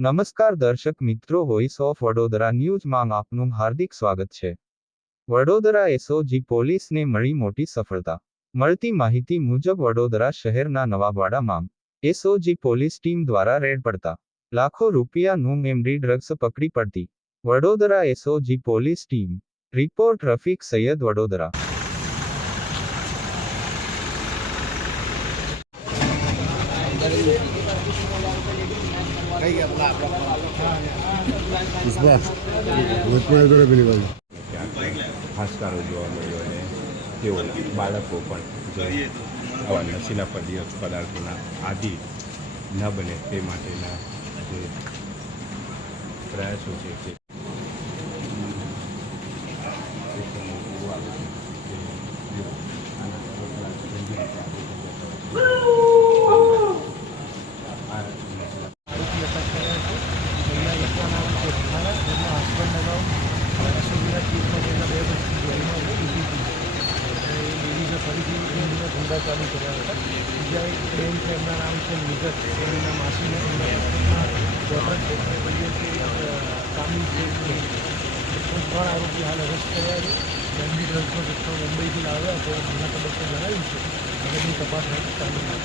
નમસ્કાર દર્શક મિત્રો, વોઇસ ઓફ વડોદરા ન્યૂઝમાં આપનું હાર્દિક સ્વાગત છે। વડોદરા એસઓજી પોલીસને મળી મોટી સફળતા। મળતી માહિતી મુજબ વડોદરા શહેરના નવાબવાડામાં એસઓજી પોલીસ ટીમ દ્વારા રેડ પડતા લાખો રૂપિયાનું એમડી ડ્રગ્સ પકડી પડતી Vadodara SOG police team. Report Rafiq Sayyed, Vadodara. ખાસ કારો જોવા મળ્યો અને તેઓ બાળકો પણ જે આવા નશીલા પદાર્થોના આદિ ન બને તે માટેના જે પ્રયાસો છે તે ધંધા ચાલુ કર્યા હતા। બીજા એક બેન છે, એમના નામ છે નિગત, એમના માસીના ડોટર છે, કામી છે। 3 આરોપી હાલ અરેસ્ટ કર્યા છે। એમડી ડ્રગ્સનો જથ્થો મુંબઈથી લાવ્યા તો એમના તબક્કે જણાવ્યું છે, આગળની તપાસ ચાલુ છે।